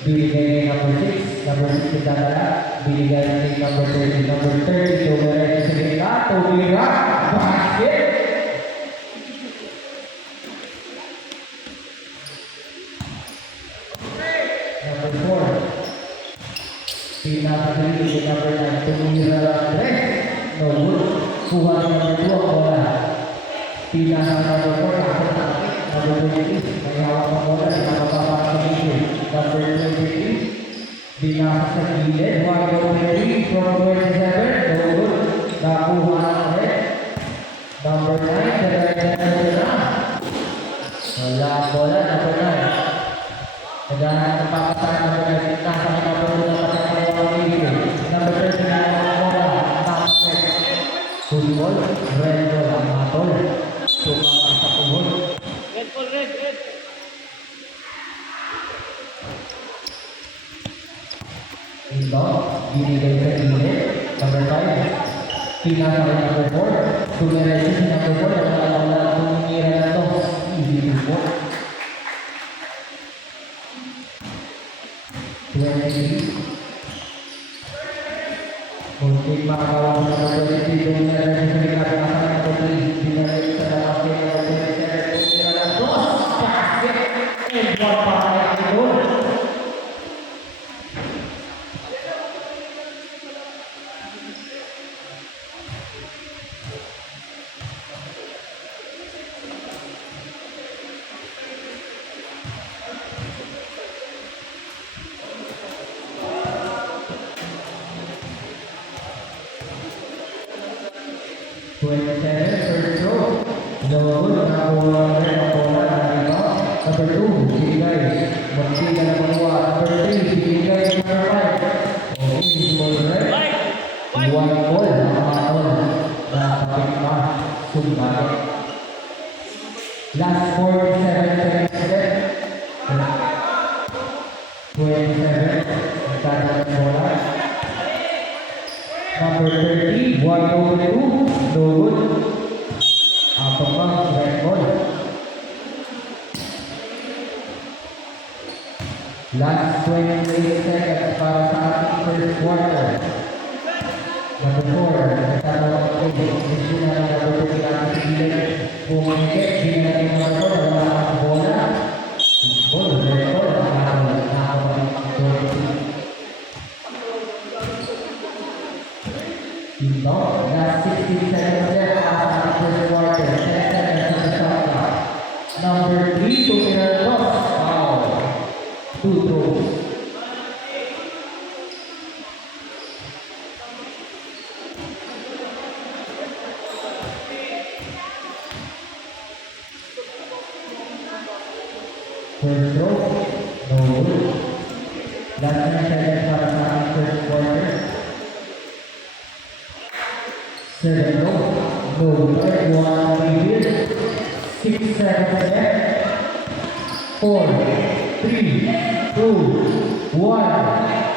Binigay number 6 Dadala, binigay number 30 to Lorenzo Tumira, basket. Number 4. Pinapili number 9. Tumira, 3. No good. Kuha number 2 ang bola. Pinaka number 4. Number 20. May hawak ang bola. Pinapapapasok sa gilid. Number 23. Binasa sa gilid. 1-3 from 27. No good. Nakuha ang red. Number 9. Diretso na. Wala ang bola. Number 9. Naghahanap ng papasahan number 9. Nasa kinapuro na pagkakaroon ng gilid. Number 13. Ang bola. Tapos football. Red ball ang matol. Sumama sa puhol. Red ball, red. Inbound, binigay sa gilid. Number 5. Pinasa kay number 4. Tumiretso si number 4. Wala tumira na to. Easy po. 23. Muntik makakawa sa number 23. Tumiretso sa likod. Nasa number 3. Binigay sa number 27. Tumira na to. Basket. And one para kay Idol. First row. No good. Nakakuha rin ang bola na rebound. Number 2, Sigay. Magsiga na makuha. Number 3, Sigay. Number 5. Okay, small red. One ball. Nakamatol. Nakapit pa. Sumbalit. Last 47 seconds left. 27. Nagkata ng bola. Number 30, 1-2. No good. Apapang red ball. Last 28 seconds para sa ating first quarter. Number 4, nagtatawag ang play. Gusto na lang number 3 ang sigilid. Pumikit, binigay ng number 4, wala ang bola. Ball, red ball, nakakabalik ang 30. Inbound, last 16 seconds left para sa ating first quarter. 10 seconds on the shot clock. Number 3, Tumira toss. Foul. 2 throws. First throw, no good. Last 10 seconds para sa ating first quarter. 7 no good. 1 previous. 6 seconds left. 4, 3, 2, 1.